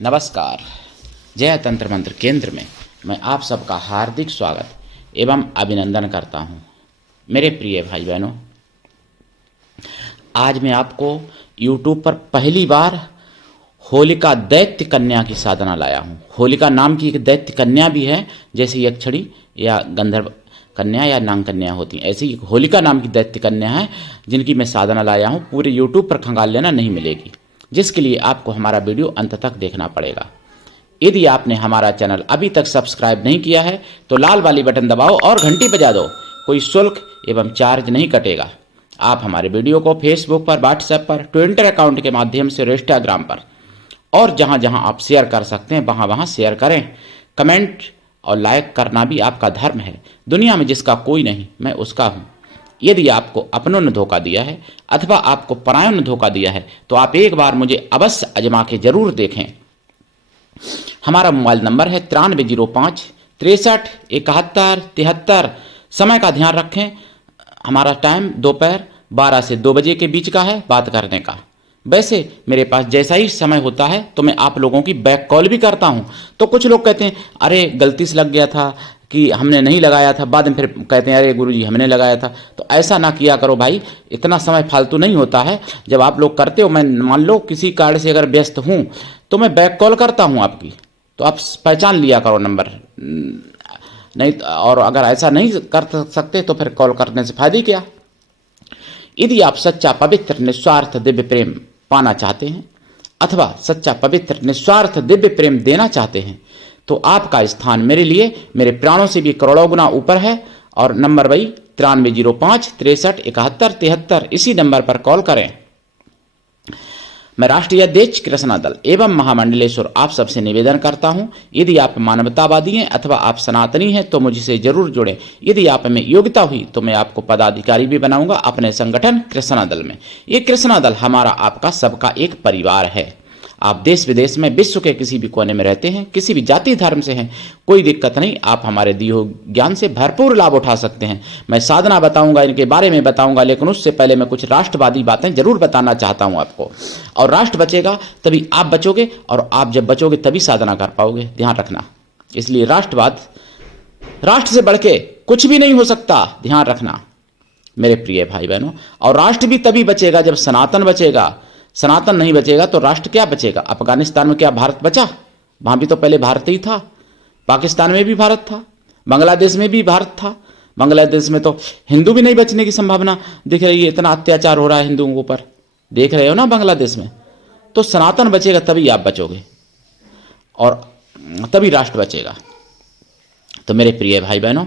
नमस्कार। जय तंत्र मंत्र केंद्र में मैं आप सबका हार्दिक स्वागत एवं अभिनंदन करता हूं। मेरे प्रिय भाई बहनों, आज मैं आपको YouTube पर पहली बार होलिका दैत्य कन्या की साधना लाया हूं। होलिका नाम की एक दैत्य कन्या भी है, जैसे यक्षिणी या गंधर्व कन्या या नाग कन्या होती हैं, ऐसी होलिका नाम की दैत्य कन्या है जिनकी मैं साधना लाया हूं। पूरे YouTube पर खंगाल लेना नहीं मिलेगी, जिसके लिए आपको हमारा वीडियो अंत तक देखना पड़ेगा। यदि आपने हमारा चैनल अभी तक सब्सक्राइब नहीं किया है तो लाल वाली बटन दबाओ और घंटी बजा दो। कोई शुल्क एवं चार्ज नहीं कटेगा। आप हमारे वीडियो को फेसबुक पर, व्हाट्सएप पर, ट्विटर अकाउंट के माध्यम से, इंस्टाग्राम पर और जहां जहां आप शेयर कर सकते हैं वहां वहां शेयर करें। कमेंट और लाइक करना भी आपका धर्म है। दुनिया में जिसका कोई नहीं, मैं उसका हूं। यदि आपको अपनों ने धोखा दिया है अथवा आपको परायों ने धोखा दिया है तो आप एक बार मुझे अवश्य आजमा के जरूर देखें। हमारा मोबाइल नंबर है 9305 63 71 73। समय का ध्यान रखें, हमारा टाइम दोपहर 12 से 2 बजे के बीच का है बात करने का। वैसे मेरे पास जैसा ही समय होता है तो मैं आप लोगों की बैक कॉल भी करता हूं। तो कुछ लोग कहते हैं अरे गलती से लग गया था कि हमने नहीं लगाया था, बाद में फिर कहते हैं अरे गुरुजी हमने लगाया था। तो ऐसा ना किया करो भाई, इतना समय फालतू नहीं होता है। जब आप लोग करते हो, मैं मान लो किसी कारण से अगर व्यस्त हूं तो मैं बैक कॉल करता हूं आपकी, तो आप पहचान लिया करो नंबर। नहीं, और अगर ऐसा नहीं कर सकते तो फिर कॉल करने से फायदा क्या। यदि आप सच्चा पवित्र निस्वार्थ दिव्य प्रेम पाना चाहते हैं अथवा सच्चा पवित्र निस्वार्थ दिव्य प्रेम देना चाहते हैं तो आपका स्थान मेरे लिए मेरे प्राणों से भी करोड़ों गुना ऊपर है। और नंबर वही 9305 63 71 73, इसी नंबर पर कॉल करें। मैं राष्ट्रीय अध्यक्ष कृष्णा दल एवं महामंडलेश्वर आप सबसे निवेदन करता हूं, यदि आप मानवतावादी हैं अथवा आप सनातनी हैं तो मुझसे जरूर जुड़ें। यदि आप में योग्यता हुई तो मैं आपको पदाधिकारी भी बनाऊंगा अपने संगठन कृष्णा दल में। ये कृष्णा दल हमारा आपका सबका एक परिवार है। आप देश विदेश में, विश्व के किसी भी कोने में रहते हैं, किसी भी जाति धर्म से हैं, कोई दिक्कत नहीं, आप हमारे दिए हुए ज्ञान से भरपूर लाभ उठा सकते हैं। मैं साधना बताऊंगा, इनके बारे में बताऊंगा, लेकिन उससे पहले मैं कुछ राष्ट्रवादी बातें जरूर बताना चाहता हूं आपको। और राष्ट्र बचेगा तभी आप बचोगे, और आप जब बचोगे तभी साधना कर पाओगे, ध्यान रखना। इसलिए राष्ट्रवाद, राष्ट्र से बढ़ के कुछ भी नहीं हो सकता, ध्यान रखना मेरे प्रिय भाई बहनों। और राष्ट्र भी तभी बचेगा जब सनातन बचेगा। सनातन नहीं बचेगा तो राष्ट्र क्या बचेगा। अफगानिस्तान में क्या भारत बचा? वहां भी तो पहले भारत ही था। पाकिस्तान में भी भारत था, बांग्लादेश में भी भारत था। बांग्लादेश में तो हिंदू भी नहीं बचने की संभावना दिख रही है, इतना अत्याचार हो रहा है हिंदुओं के ऊपर, देख रहे हो ना बांग्लादेश में। तो सनातन बचेगा तभी आप बचोगे और तभी राष्ट्र बचेगा। तो मेरे प्रिय भाई बहनों,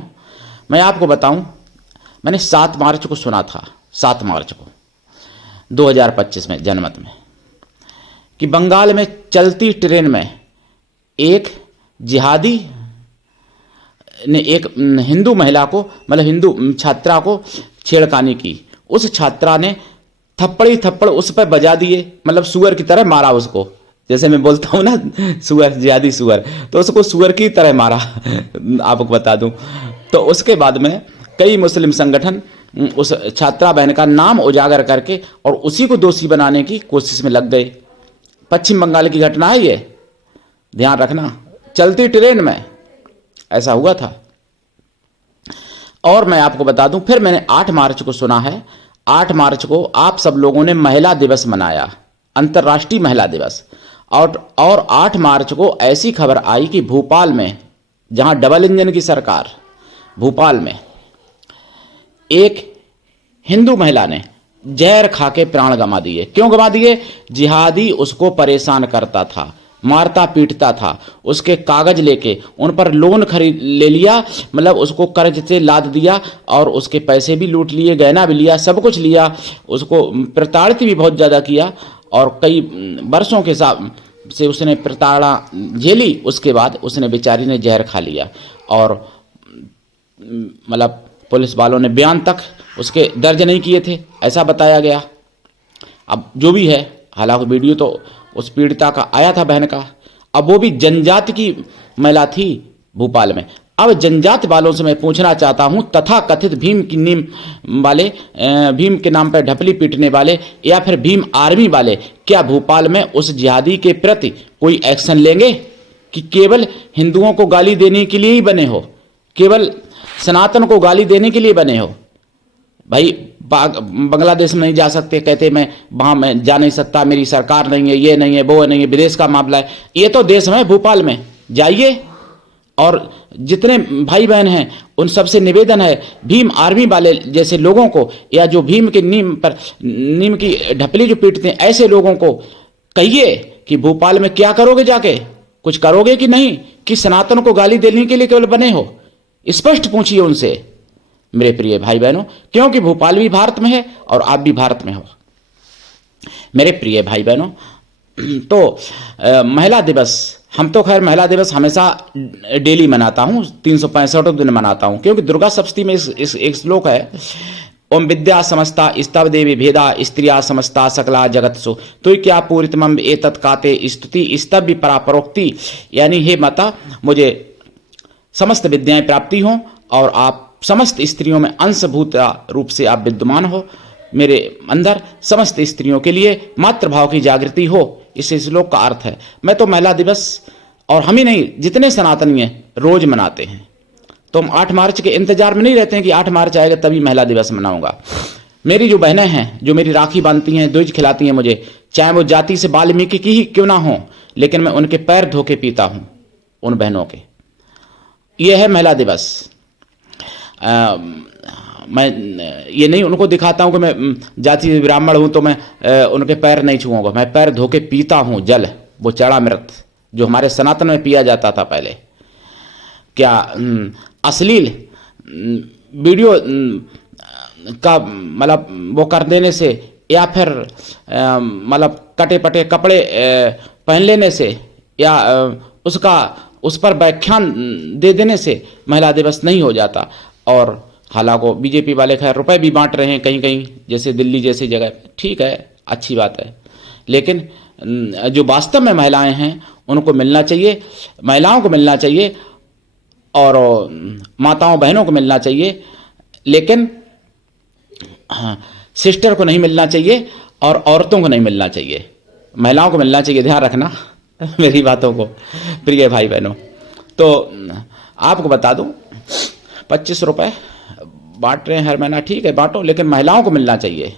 मैं आपको बताऊं, मैंने 7 मार्च को सुना था, 7 मार्च को 2025 में, जनमत में, कि बंगाल में चलती ट्रेन में एक जिहादी ने एक हिंदू महिला को, मतलब हिंदू छात्रा को छेड़खानी की। उस छात्रा ने थप्पड़ उस पर बजा दिए, मतलब सुअर की तरह मारा उसको। जैसे मैं बोलता हूं ना सुअर, जिहादी सुअर, तो उसको सुअर की तरह मारा आपको बता दूं। तो उसके बाद में कई मुस्लिम संगठन उस छात्रा बहन का नाम उजागर करके और उसी को दोषी बनाने की कोशिश में लग गए। पश्चिम बंगाल की घटना है ये, ध्यान रखना। चलती ट्रेन में ऐसा हुआ था। और मैं आपको बता दूं, फिर मैंने 8 मार्च को सुना है, 8 मार्च को आप सब लोगों ने महिला दिवस मनाया, अंतर्राष्ट्रीय महिला दिवस। और 8 मार्च को ऐसी खबर आई कि भोपाल में, जहां डबल इंजन की सरकार, भोपाल में एक हिंदू महिला ने जहर खा के प्राण गंवा दिए। क्यों गंवा दिए? जिहादी उसको परेशान करता था, मारता पीटता था, उसके कागज लेके उन पर लोन खरीद ले लिया, मतलब उसको कर्ज से लाद दिया और उसके पैसे भी लूट लिए, गहना भी लिया, सब कुछ लिया। उसको प्रताड़ित भी बहुत ज़्यादा किया और कई वर्षों के से उसने प्रताड़ना झेली। उसके बाद उसने बेचारी ने जहर खा लिया और मतलब पुलिस वालों ने बयान तक उसके दर्ज नहीं किए थे, ऐसा बताया गया। अब जो भी है, हालांकि वीडियो तो उस पीड़िता का आया था, बहन का। अब वो भी जनजाति की महिला थी भोपाल में। अब जनजाति वालों से मैं पूछना चाहता हूं, तथा कथित भीम की नीम वाले, भीम के नाम पर ढपली पीटने वाले या फिर भीम आर्मी वाले, क्या भोपाल में उस जिहादी के प्रति कोई एक्शन लेंगे कि केवल हिंदुओं को गाली देने के लिए ही बने हो, केवल सनातन को गाली देने के लिए बने हो? भाई बांग्लादेश में नहीं जा सकते, कहते मैं वहां मैं जा नहीं सकता, मेरी सरकार नहीं है, ये नहीं है, वो नहीं है, विदेश का मामला है। ये तो देश में, भोपाल में जाइए और जितने भाई बहन हैं उन सबसे निवेदन है, भीम आर्मी वाले जैसे लोगों को, या जो भीम के नीम की ढपली जो पीटते हैं, ऐसे लोगों को कहिए कि भोपाल में क्या करोगे, जाके कुछ करोगे कि नहीं, कि सनातन को गाली देने के लिए केवल बने हो? स्पष्ट पूछिए उनसे मेरे प्रिय भाई बहनों, क्योंकि भोपाल भी भारत में है और आप भी भारत में हो मेरे प्रिय भाई बहनों। तो महिला दिवस, हम तो खैर महिला दिवस हमेशा डेली मनाता हूँ, 365 दिन मनाता हूँ, क्योंकि दुर्गा सप्तमी में एक श्लोक है, ओम विद्या समस्ता स्तव देवी भेदा स्त्रिया समस्ता सकला जगत्सु तो क्या पूरितमं एतत् काते स्तुति स्तव्य परापरोक्ति, यानी हे माता मुझे समस्त विद्याएं प्राप्ति हो और आप समस्त स्त्रियों में अंशभूत रूप से आप विद्यमान हो, मेरे अंदर समस्त स्त्रियों के लिए मातृभाव की जागृति हो, इस श्लोक का अर्थ है। मैं तो महिला दिवस, और हम ही नहीं जितने सनातनी हैं, रोज मनाते हैं। तो हम 8 मार्च के इंतजार में नहीं रहते हैं कि 8 मार्च आएगा तभी महिला दिवस मनाऊंगा। मेरी जो बहनें हैं, जो मेरी राखी बांधती हैं, द्विज खिलाती हैं मुझे, चाहे वो जाति से वाल्मीकि की ही क्यों ना हो, लेकिन मैं उनके पैर धो के पीता हूं, उन बहनों के। यह है महिला दिवस। मैं ये नहीं उनको दिखाता हूं कि मैं जाति ब्राह्मण हूं तो मैं उनके पैर नहीं छूऊंगा, मैं पैर धो के पीता हूं जल, वो चढ़ामृत जो हमारे सनातन में पिया जाता था पहले। क्या अश्लील वीडियो का मतलब वो कर देने से, या फिर मतलब कटे पटे कपड़े पहन लेने से, या उस पर व्याख्यान दे देने से महिला दिवस नहीं हो जाता। और हालांकि बीजेपी वाले खैर रुपए भी बांट रहे हैं कहीं कहीं, जैसे दिल्ली जैसी जगह, ठीक है, अच्छी बात है, लेकिन जो वास्तव में महिलाएं हैं उनको मिलना चाहिए, महिलाओं को मिलना चाहिए और माताओं बहनों को मिलना चाहिए, लेकिन सिस्टर को नहीं मिलना चाहिए और औरतों को नहीं मिलना चाहिए, महिलाओं को मिलना चाहिए। ध्यान रखना मेरी बातों को प्रिय भाई बहनों। तो आपको बता दूं, 25 रुपए बांट रहे हैं हर महीना, ठीक है बांटो, लेकिन महिलाओं को मिलना चाहिए।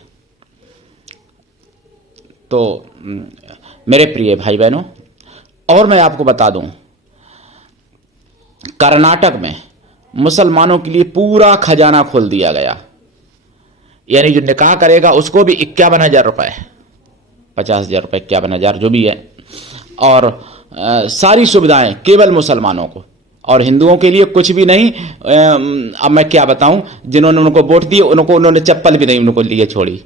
तो मेरे प्रिय भाई बहनों, और मैं आपको बता दूं, कर्नाटक में मुसलमानों के लिए पूरा खजाना खोल दिया गया, यानी जो निकाह करेगा उसको भी 51,000 रुपए, 50,000 रुपए, 51,000 जो भी है, और सारी सुविधाएं केवल मुसलमानों को, और हिंदुओं के लिए कुछ भी नहीं। अब मैं क्या बताऊं, जिन्होंने उनको वोट दिए उन्होंने चप्पल भी नहीं उनको लिए छोड़ी,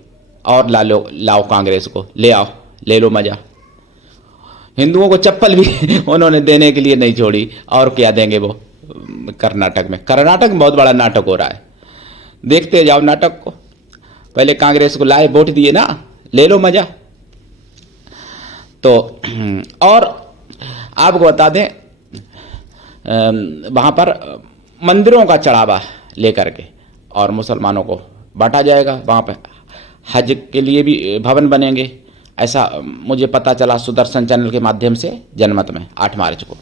और लाओ कांग्रेस को, ले आओ, ले लो मजा। हिंदुओं को चप्पल भी उन्होंने देने के लिए नहीं छोड़ी, और क्या देंगे वो। कर्नाटक में बहुत बड़ा नाटक हो रहा है, देखते जाओ नाटक को। पहले कांग्रेस को लाए, वोट दिए ना, ले लो मजा। तो और आपको बता दें, वहां पर मंदिरों का चढ़ावा लेकर के और मुसलमानों को बांटा जाएगा। वहां पर हज के लिए भी भवन बनेंगे, ऐसा मुझे पता चला सुदर्शन चैनल के माध्यम से जनमत में 8 मार्च को।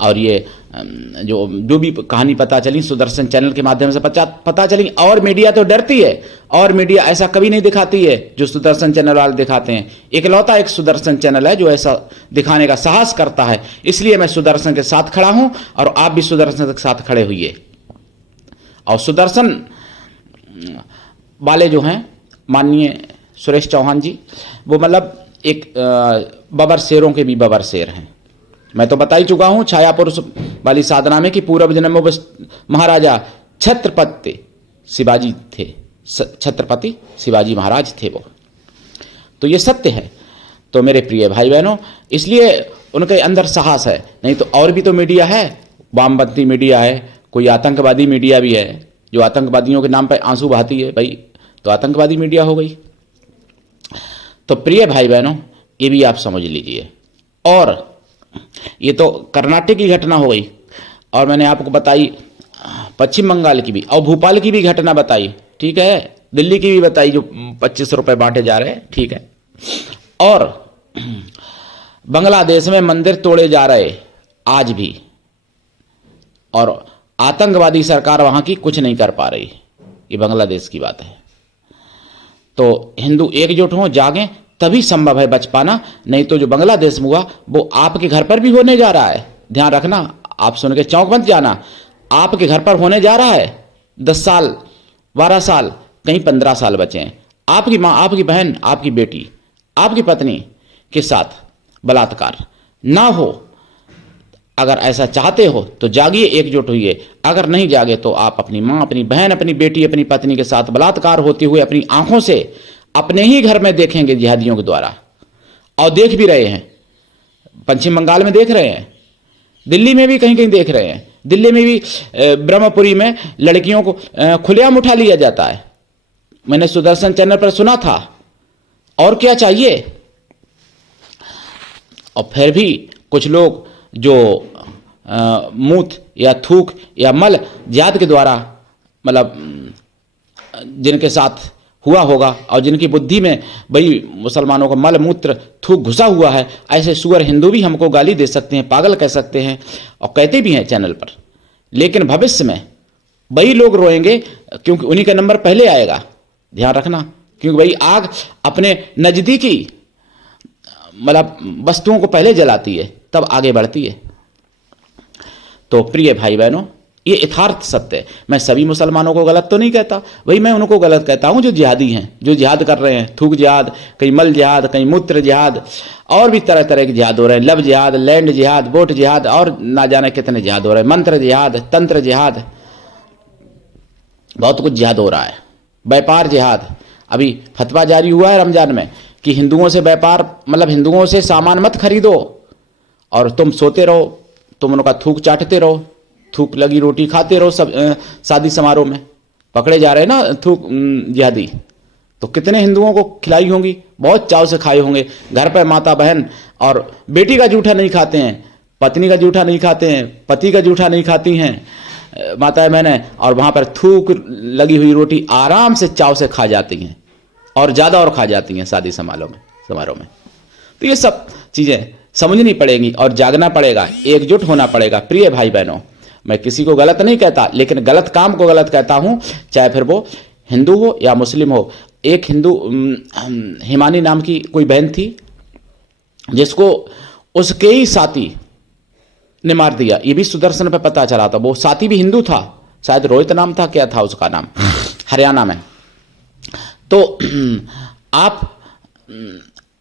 और ये जो भी कहानी पता चली सुदर्शन चैनल के माध्यम से पता चली। और मीडिया तो डरती है, और मीडिया ऐसा कभी नहीं दिखाती है जो सुदर्शन चैनल वाले दिखाते हैं। इकलौता एक सुदर्शन चैनल है जो ऐसा दिखाने का साहस करता है, इसलिए मैं सुदर्शन के साथ खड़ा हूं, और आप भी सुदर्शन के साथ खड़े हुइए। और सुदर्शन वाले जो हैं माननीय सुरेश चौहान जी, वो मतलब एक बबर शेरों के भी बबर शेर हैं। मैं तो बता ही चुका हूं छाया पुरुष वाली साधना में कि पूर्व जन्म में महाराजा छत्रपति शिवाजी थे, छत्रपति शिवाजी महाराज थे वो। तो ये सत्य है। तो मेरे प्रिय भाई बहनों, इसलिए उनके अंदर साहस है, नहीं तो और भी तो मीडिया है, वामपंथी मीडिया है, कोई आतंकवादी मीडिया भी है जो आतंकवादियों के नाम पर आंसू बहाती है भाई, तो आतंकवादी मीडिया हो गई। तो प्रिय भाई बहनों, ये भी आप समझ लीजिए। और ये तो कर्नाटक की घटना हो गई। और मैंने आपको बताई पश्चिम बंगाल की भी और भोपाल की भी घटना बताई, ठीक है, दिल्ली की भी बताई जो 25 रुपये बांटे जा रहे हैं, ठीक है, और बांग्लादेश में मंदिर तोड़े जा रहे आज भी, और आतंकवादी सरकार वहां की कुछ नहीं कर पा रही, ये बांग्लादेश की बात है। तो हिंदू एकजुट हों, जागें, तभी संभव है बच पाना, नहीं तो जो बांग्लादेश में हुआ वो आपके घर पर भी होने जा रहा है। ध्यान रखना, आप सुन के चौंक मत जाना, आपके घर पर होने जा रहा है। 10 साल 12 साल कहीं 15 साल बचे हैं, आपकी माँ, आपकी बहन, आपकी बेटी, आपकी पत्नी के साथ बलात्कार ना हो। अगर ऐसा चाहते हो तो जागिए, एकजुट होइए। अगर नहीं जागे तो आप अपनी माँ, अपनी बहन, अपनी बेटी, अपनी पत्नी के साथ बलात्कार होते हुए अपनी आंखों से अपने ही घर में देखेंगे जिहादियों के द्वारा, और देख भी रहे हैं। पश्चिम बंगाल में देख रहे हैं, दिल्ली में भी कहीं कहीं देख रहे हैं। दिल्ली में भी ब्रह्मपुरी में लड़कियों को खुलेआम उठा लिया जाता है, मैंने सुदर्शन चैनल पर सुना था। और क्या चाहिए? और फिर भी कुछ लोग जो मूत या थूक या मल जात के द्वारा, मतलब जिनके साथ हुआ होगा और जिनकी बुद्धि में भाई मुसलमानों का मल मूत्र थूक घुसा हुआ है, ऐसे सुअर हिंदू भी हमको गाली दे सकते हैं, पागल कह सकते हैं, और कहते भी हैं चैनल पर। लेकिन भविष्य में वही लोग रोएंगे, क्योंकि उन्हीं का नंबर पहले आएगा। ध्यान रखना, क्योंकि भाई आग अपने नजदीकी मतलब वस्तुओं को पहले जलाती है, तब आगे बढ़ती है। तो प्रिय भाई बहनों, ये यथार्थ सत्य है। मैं सभी मुसलमानों को गलत तो नहीं कहता, वही मैं उनको गलत कहता हूं जो जिहादी हैं, जो जिहाद कर रहे हैं। थूक जिहाद, कहीं मल जिहाद, कहीं मूत्र जिहाद, और भी तरह तरह के जिहाद हो रहे हैं। लव जिहाद, लैंड जिहाद, वोट जिहाद, और ना जाने कितने जिहाद हो रहे हैं। मंत्र जिहाद, तंत्र जिहाद, बहुत कुछ जिहाद हो रहा है। व्यापार जिहाद, अभी फतवा जारी हुआ है रमजान में कि हिंदुओं से व्यापार, मतलब हिंदुओं से सामान मत खरीदो, और तुम सोते रहो, तुम उनका थूक चाटते रहो, थूक लगी रोटी खाते रहो। सब शादी समारोह में पकड़े जा रहे हैं ना थूक जिहादी, तो कितने हिंदुओं को खिलाई होंगी, बहुत चाव से खाए होंगे। घर पर माता बहन और बेटी का जूठा नहीं खाते हैं, पत्नी का जूठा नहीं खाते हैं, पति का जूठा नहीं खाती हैं माताएं बहनें, और वहां पर थूक लगी हुई रोटी आराम से चाव से खा जाती हैं, और ज्यादा और खा जाती हैं शादी समारोह में। तो ये सब चीजें समझनी पड़ेगी और जागना पड़ेगा, एकजुट होना पड़ेगा। प्रिय भाई बहनों, मैं किसी को गलत नहीं कहता, लेकिन गलत काम को गलत कहता हूं, चाहे फिर वो हिंदू हो या मुस्लिम हो। एक हिंदू हिमानी नाम की कोई बहन थी, जिसको उसके ही साथी ने मार दिया। ये भी सुदर्शन पे पता चला था। वो साथी भी हिंदू था, शायद रोहित नाम था, क्या था उसका नाम, हरियाणा में। तो आप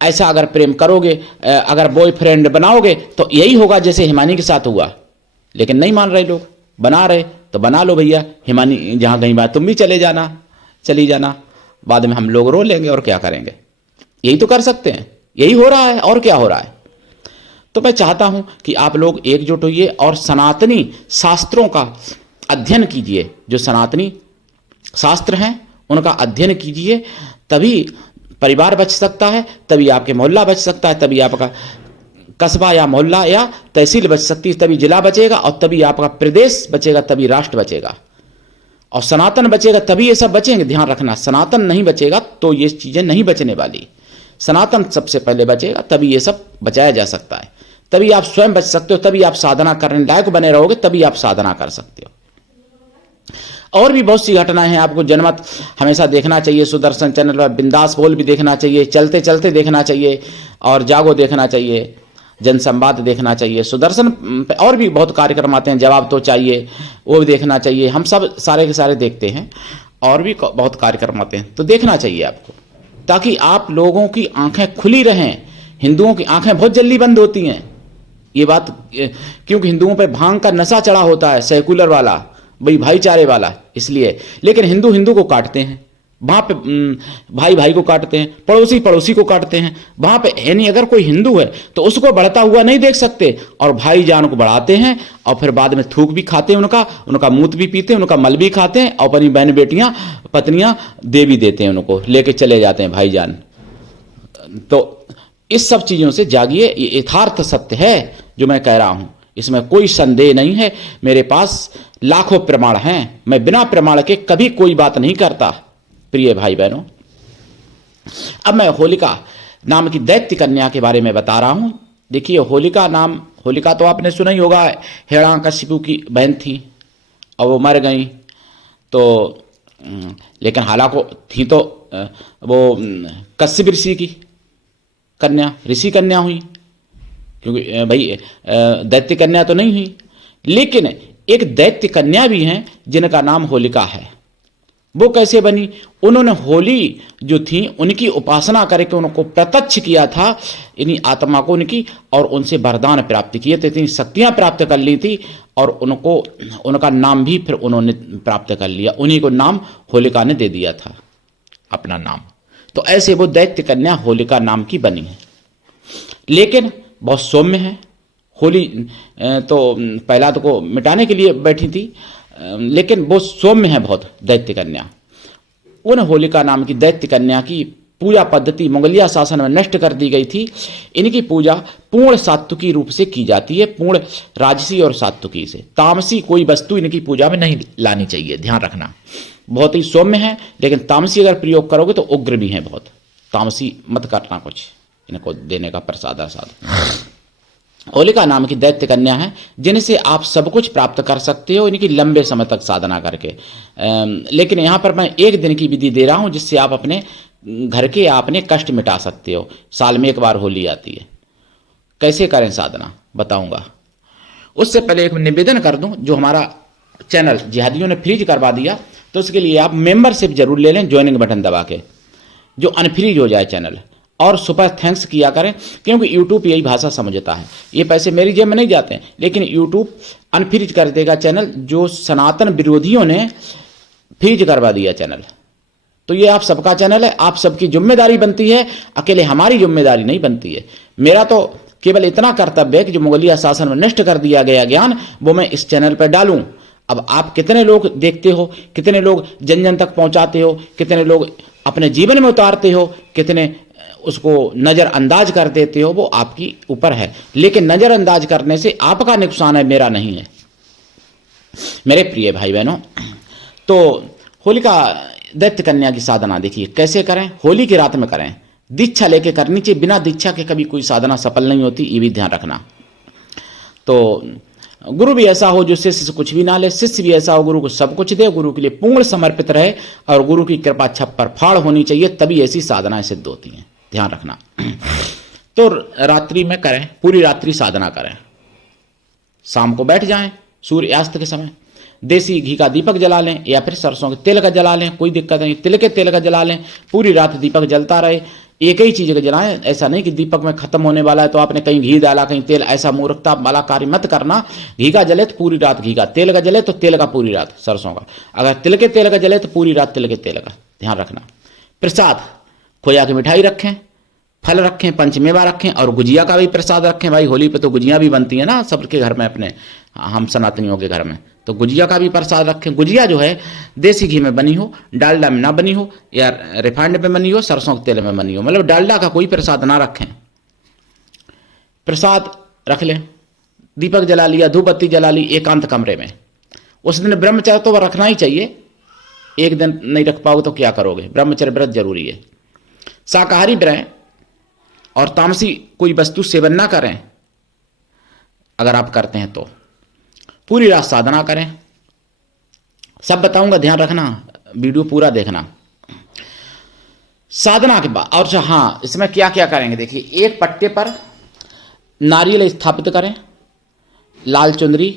ऐसा अगर प्रेम करोगे, अगर बॉयफ्रेंड बनाओगे, तो यही होगा जैसे हिमानी के साथ हुआ। लेकिन नहीं मान रहे लोग, बना रहे तो बना लो भैया, हिमानी जहां कहीं बात, तुम भी चले जाना, चली जाना, बाद में हम लोग रो लेंगे और क्या करेंगे। यही तो कर सकते हैं, यही हो रहा है, और क्या हो रहा है। तो मैं चाहता हूं कि आप लोग एकजुट होइए और सनातनी शास्त्रों का अध्ययन कीजिए। जो सनातनी शास्त्र हैं उनका अध्ययन कीजिए, तभी परिवार बच सकता है, तभी आपके मोहल्ला बच सकता है, तभी आपका कस्बा या मोहल्ला या तहसील बच सकती है, तभी जिला बचेगा, और तभी आपका प्रदेश बचेगा, तभी राष्ट्र बचेगा, और सनातन बचेगा, तभी ये सब बचेंगे। ध्यान रखना, सनातन नहीं बचेगा तो ये चीजें नहीं बचने वाली। सनातन सबसे पहले बचेगा, तभी ये सब बचाया जा सकता है, तभी आप स्वयं बच सकते हो, तभी आप साधना करने लायक बने रहोगे, तभी आप साधना कर सकते हो। और भी बहुत सी घटनाएं हैं, आपको जनमत हमेशा देखना चाहिए, सुदर्शन चैनल पर बिंदास बोल भी देखना चाहिए, चलते चलते देखना चाहिए, और जागो देखना चाहिए, जनसंवाद देखना चाहिए। सुदर्शन पे और भी बहुत कार्यक्रम आते हैं, जवाब तो चाहिए, वो भी देखना चाहिए। हम सब सारे के सारे देखते हैं, और भी बहुत कार्यक्रम आते हैं, तो देखना चाहिए आपको, ताकि आप लोगों की आंखें खुली रहें। हिंदुओं की आंखें बहुत जल्दी बंद होती हैं, ये बात, क्योंकि हिंदुओं पे भांग का नशा चढ़ा होता है, सेकुलर वाला, भाईचारे वाला, इसलिए। लेकिन हिंदू हिंदू को काटते हैं, वहां पे भाई भाई को काटते हैं, पड़ोसी पड़ोसी को काटते हैं, वहां पे यानी अगर कोई हिंदू है तो उसको बढ़ता हुआ नहीं देख सकते, और भाईजान को बढ़ाते हैं, और फिर बाद में थूक भी खाते हैं, उनका मूत भी पीते हैं, उनका मल भी खाते हैं, और अपनी बहन बेटियां पत्नियां दे भी देते हैं, उनको लेके चले जाते हैं भाईजान। तो इस सब चीजों से जागिए, ये यथार्थ सत्य है जो मैं कह रहा हूं, इसमें कोई संदेह नहीं है। मेरे पास लाखों प्रमाण हैं, मैं बिना प्रमाण के कभी कोई बात नहीं करता। प्रिय भाई बहनों, अब मैं होलिका नाम की दैत्य कन्या के बारे में बता रहा हूं। देखिए, होलिका तो आपने सुना ही होगा, हिरण्यकशिपु की बहन थी और वो मर गई। तो लेकिन हालांकि थी तो वो कश्यप ऋषि की कन्या, ऋषि कन्या हुई, क्योंकि भाई दैत्य कन्या तो नहीं हुई। लेकिन एक दैत्य कन्या भी हैं जिनका नाम होलिका है। वो कैसे बनी? उन्होंने होली जो थी उनकी उपासना करके उनको प्रत्यक्ष किया था, इन्हीं आत्मा को उनकी, और उनसे वरदान प्राप्त किए थे, इतनी शक्तियां प्राप्त कर ली थी, और उनको उनका नाम भी फिर उन्होंने प्राप्त कर लिया। उन्हीं को नाम होलिका ने दे दिया था, अपना नाम। तो ऐसे वो दैत्य कन्या होलिका नाम की बनी है। लेकिन बहुत सौम्य है। होली तो पहला तो को मिटाने के लिए बैठी थी, लेकिन वो सौम्य है बहुत दैत्य कन्या। उन होलिका नाम की दैत्य कन्या की पूजा पद्धति मुगलिया शासन में नष्ट कर दी गई थी। इनकी पूजा पूर्ण सात्विकी रूप से की जाती है, पूर्ण राजसी और सात्विकी से। तामसी कोई वस्तु इनकी पूजा में नहीं लानी चाहिए, ध्यान रखना। बहुत ही सौम्य है, लेकिन तामसी अगर प्रयोग करोगे तो उग्र भी है बहुत। तामसी मत करना कुछ इनको देने का प्रसाद आसाद। होलिका नाम की दैत्य कन्या है जिनसे आप सब कुछ प्राप्त कर सकते हो, इनकी लंबे समय तक साधना करके। लेकिन यहाँ पर मैं एक दिन की विधि दे रहा हूँ जिससे आप अपने घर के अपने कष्ट मिटा सकते हो। साल में एक बार होली आती है, कैसे करें साधना बताऊंगा। उससे पहले एक निवेदन कर दूं, जो हमारा चैनल जिहादियों ने फ्रीज करवा दिया, तो उसके लिए आप मेंबरशिप जरूर ले लें, ज्वाइनिंग बटन दबा के, जो अनफ्रीज हो जाए चैनल। और सुपर थैंक्स किया करें, क्योंकि यूट्यूब यही भाषा समझता है। ये पैसे मेरी जेब में नहीं जाते हैं, लेकिन यूट्यूब अनफ्रीज कर देगा चैनल जो सनातन विरोधियों ने फ्रीज करवा दिया चैनल। तो ये आप सबका चैनल है, आप सबकी जिम्मेदारी बनती है, अकेले हमारी जिम्मेदारी नहीं बनती है। मेरा तो केवल इतना कर्तव्य है कि जो मुगलिया शासन में नष्ट कर दिया गया ज्ञान, वो मैं इस चैनल पर डालूं। अब आप कितने लोग देखते हो, कितने लोग जन जन तक पहुंचाते हो, कितने लोग अपने जीवन में उतारते हो, कितने उसको नज़रअंदाज कर देते हो, वो आपकी ऊपर है। लेकिन नज़रअंदाज करने से आपका नुकसान है, मेरा नहीं है। मेरे प्रिय भाई बहनों, तो होलिका दैत्य कन्या की साधना देखिए कैसे करें। होली की रात में करें, दीक्षा लेके करनी चाहिए। बिना दीक्षा के कभी कोई साधना सफल नहीं होती, ये भी ध्यान रखना। तो गुरु भी ऐसा हो जो शिष्य से कुछ भी ना ले, शिष्य भी ऐसा हो गुरु को सब कुछ दे, गुरु के लिए पूर्ण समर्पित रहे, और गुरु की कृपा छप्पर फाड़ होनी चाहिए, तभी ऐसी साधनाएं सिद्ध होती हैं, ध्यान रखना। तो रात्रि में करें, पूरी रात्रि साधना करें। शाम को बैठ जाएं सूर्यास्त के समय, देसी घी का दीपक जला लें या फिर सरसों के तेल का जला लें, कोई दिक्कत नहीं, तिल के तेल का जला लें। पूरी रात दीपक जलता रहे, एक ही चीज का जलाएं। ऐसा नहीं कि दीपक में खत्म होने वाला है तो आपने कहीं घी डाला कहीं तेल, ऐसा मूर्खता वाला कार्य मत करना। घी का जले तो पूरी रात घी का, तेल का जले तो तेल का पूरी रात सरसों का, अगर तिल के तेल का जले तो पूरी रात तिल के तेल का, ध्यान रखना। प्रसाद, खोया की मिठाई रखें, फल रखें, पंचमेवा रखें, और गुजिया का भी प्रसाद रखें। भाई होली पे तो गुजिया भी बनती है ना सबके घर में, अपने हम सनातनियों के घर में, तो गुजिया का भी प्रसाद रखें। गुजिया जो है देसी घी में बनी हो, डालडा में ना बनी हो, या रिफाइंड में बनी हो, सरसों के तेल में बनी हो, मतलब डालडा का कोई प्रसाद ना रखें। प्रसाद रख लें, दीपक जला लिया, धूप बत्ती जला ली एकांत कमरे में। उस दिन ब्रह्मचर्य तो रखना ही चाहिए, एक दिन नहीं रख पाओगे तो क्या करोगे, ब्रह्मचर्य व्रत जरूरी है। शाकाहारी रहें और तामसी कोई वस्तु सेवन ना करें, अगर आप करते हैं तो। पूरी रात साधना करें, सब बताऊंगा, ध्यान रखना, वीडियो पूरा देखना। साधना के बाद और हाँ, इसमें क्या क्या करेंगे देखिए। एक पट्टे पर नारियल स्थापित करें, लाल चुंदरी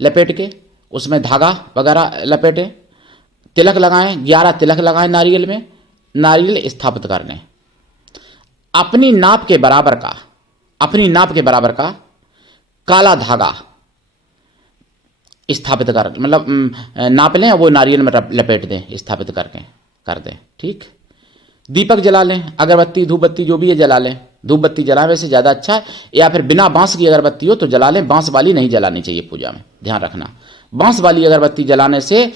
लपेट के, उसमें धागा वगैरह लपेटें, तिलक लगाएं, 11 तिलक लगाएं नारियल में, नारियल स्थापित कर लें। अपनी नाप के बराबर का, अपनी नाप के बराबर का काला धागा स्थापित कर, मतलब नाप लें, वो नारियल में लपेट दें, स्थापित करके कर दें, ठीक। दीपक जला लें, अगरबत्ती धूप बत्ती जो भी है जला लें। धूप बत्ती जलाने वैसे ज़्यादा अच्छा है, या फिर बिना बांस की अगरबत्ती हो तो जला लें, बांस वाली नहीं जलानी चाहिए पूजा में, ध्यान रखना। बांस वाली अगरबत्ती जलाने से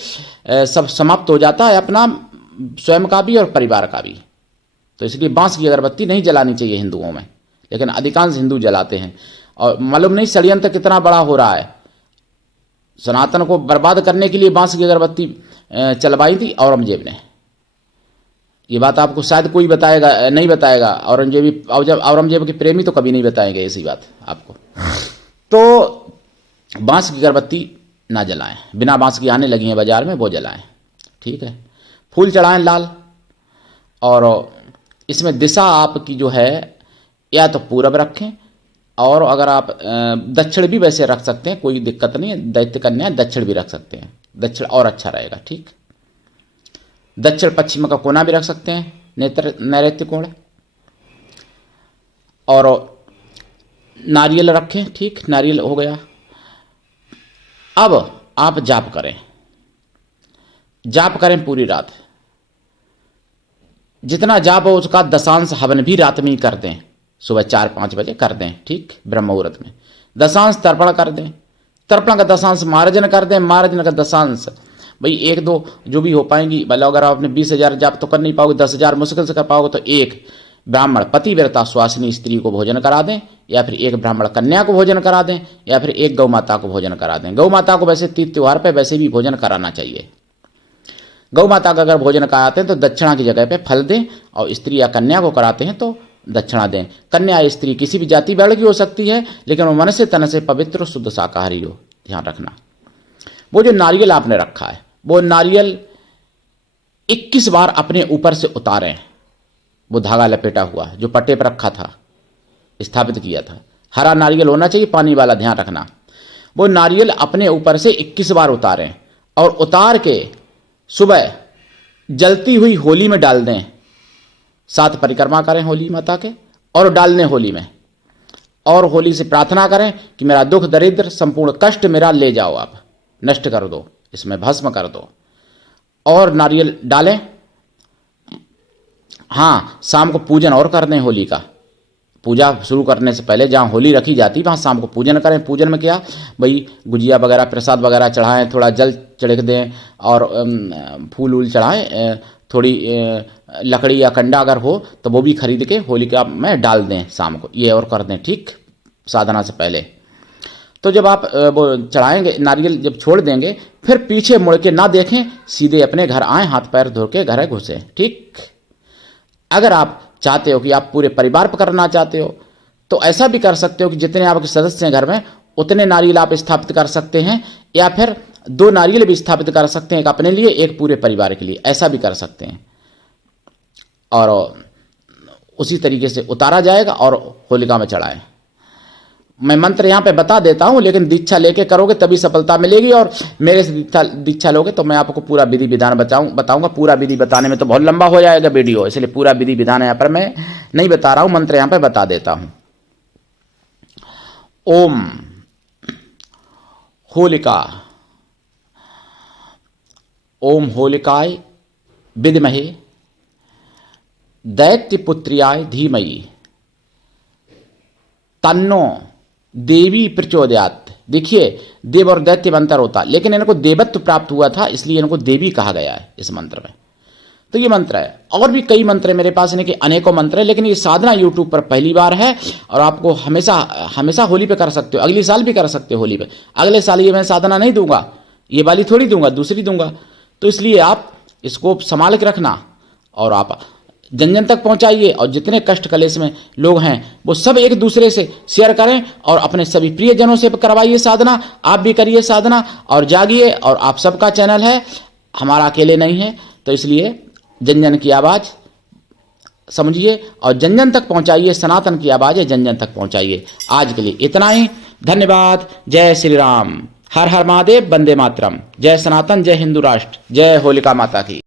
सब समाप्त हो जाता है, अपना स्वयं का भी और परिवार का भी। तो इसलिए बांस की अगरबत्ती नहीं जलानी चाहिए हिंदुओं में, लेकिन अधिकांश हिंदू जलाते हैं। और मालूम नहीं षड्यंत्र कितना बड़ा हो रहा है। सनातन को बर्बाद करने के लिए बांस की अगरबत्ती चलवाई थी औरंगजेब ने। ये बात आपको शायद कोई बताएगा नहीं बताएगा, औरंगजेब के प्रेमी तो कभी नहीं बताएंगे ऐसी बात आपको। तो बांस की अगरबत्ती ना जलाएं, बिना बांस की आने लगी हैं बाजार में, वो जलाएं, ठीक है। फूल चढ़ाएं लाल, और इसमें दिशा आपकी जो है या तो पूरब रखें, और अगर आप दक्षिण भी वैसे रख सकते हैं, कोई दिक्कत नहीं है। दैत्य कन्या दक्षिण भी रख सकते हैं, दक्षिण और अच्छा रहेगा, ठीक। दक्षिण पश्चिम का कोना भी रख सकते हैं, नैऋत्य कोण। और नारियल रखें, ठीक, नारियल हो गया। अब आप जाप करें पूरी रात। जितना जाप हो उसका दशांश हवन भी रात में ही कर दें, सुबह 4-5 बजे कर दें, ठीक, ब्रह्म मुहूर्त में। दशांश तर्पण कर दें, तर्पण का दशांश मार्जन कर दें, मार्जन का दशांश भाई 1-2 जो भी हो पाएंगी। मतलब अगर आपने 20,000 जाप तो कर नहीं पाओगे, 10,000 मुश्किल से कर पाओगे, तो एक ब्राह्मण पतिव्रता स्वासिनी स्त्री को भोजन करा दें, या फिर एक ब्राह्मण कन्या को भोजन करा दें, या फिर एक गौ माता को भोजन करा दें। गौ माता को वैसे तीज त्योहार पर वैसे भी भोजन कराना चाहिए। गौ माता का अगर भोजन कराते हैं तो दक्षिणा की जगह पे फल दें, और स्त्री या कन्या को कराते हैं तो दक्षिणा दें। कन्या या स्त्री किसी भी जाति वर्ण की हो सकती है, लेकिन वो मन से तन से पवित्र शुद्ध शाकाहारी हो, ध्यान रखना। वो जो नारियल आपने रखा है, वो नारियल 21 बार अपने ऊपर से उतारें। वो धागा लपेटा हुआ जो पट्टे पर रखा था, स्थापित किया था, हरा नारियल होना चाहिए, पानी वाला, ध्यान रखना। वो नारियल अपने ऊपर से 21 बार उतारें, और उतार के सुबह जलती हुई होली में डाल दें। 7 परिक्रमा करें होली माता के, और डाल दें होली में, और होली से प्रार्थना करें कि मेरा दुख दरिद्र संपूर्ण कष्ट मेरा ले जाओ, आप नष्ट कर दो, इसमें भस्म कर दो, और नारियल डालें। हाँ, शाम को पूजन और कर दें होली का। पूजा शुरू करने से पहले जहाँ होली रखी जाती है वहाँ शाम को पूजन करें। पूजन में क्या भाई, गुजिया वगैरह प्रसाद वगैरह चढ़ाएं, थोड़ा जल चढ़क दें, और फूल वूल चढ़ाएं, थोड़ी लकड़ी या कंडा अगर हो तो वो भी खरीद के होलिका में डाल दें शाम को, ये और कर दें, ठीक, साधना से पहले। तो जब आप वो चढ़ाएंगे नारियल, जब छोड़ देंगे, फिर पीछे मुड़ के ना देखें, सीधे अपने घर आएँ, हाथ पैर धो के घर घुसें, ठीक। अगर आप चाहते हो कि आप पूरे परिवार पर करना चाहते हो तो ऐसा भी कर सकते हो कि जितने आपके सदस्य हैं घर में उतने नारियल आप स्थापित कर सकते हैं, या फिर 2 नारियल भी स्थापित कर सकते हैं, एक अपने लिए एक पूरे परिवार के लिए, ऐसा भी कर सकते हैं। और उसी तरीके से उतारा जाएगा और होलिका में चढ़ाएं। मैं मंत्र यहाँ पे बता देता हूँ, लेकिन दीक्षा लेके करोगे तभी सफलता मिलेगी, और मेरे से दीक्षा लोगे तो मैं आपको पूरा विधि विधान बताऊंगा। पूरा विधि बताने में तो बहुत लंबा हो जाएगा वीडियो, इसलिए पूरा विधि विधान यहाँ पर मैं नहीं बता रहा हूँ, मंत्र यहाँ पे बता देता हूँ। ओम होलिका, ओम होलिकाय विद्महे दैत्यपुत्र्याय धीमहि तन्नो देवी प्रचोदयात। देखिए, देव और दैत्य में अंतर होता, लेकिन इनको देवत्व प्राप्त हुआ था, इसलिए इनको देवी कहा गया है इस मंत्र में। तो ये मंत्र है, और भी कई मंत्र है मेरे पास, इनके अनेकों मंत्र है, लेकिन ये साधना यूट्यूब पर पहली बार है, और आपको हमेशा होली पे कर सकते हो, अगली साल भी कर सकते हो होली पे। अगले साल ये मैं साधना नहीं दूंगा, ये वाली थोड़ी दूंगा, दूसरी दूंगा। तो इसलिए आप इसको संभाल के रखना, और आप जन जन तक पहुंचाइए, और जितने कष्ट कलेश में लोग हैं वो सब एक दूसरे से शेयर करें, और अपने सभी प्रियजनों से करवाइए साधना। आप भी करिए साधना और जागिए, और आप सबका चैनल है, हमारा अकेले नहीं है। तो इसलिए जन जन की आवाज़ समझिए और जन जन तक पहुंचाइए, सनातन की आवाज़ है, जन जन तक पहुंचाइए। आज के लिए इतना ही, धन्यवाद। जय श्री राम, हर हर महादेव, वंदे मातरम। जय सनातन, जय हिंदू राष्ट्र, जय होलिका माता की।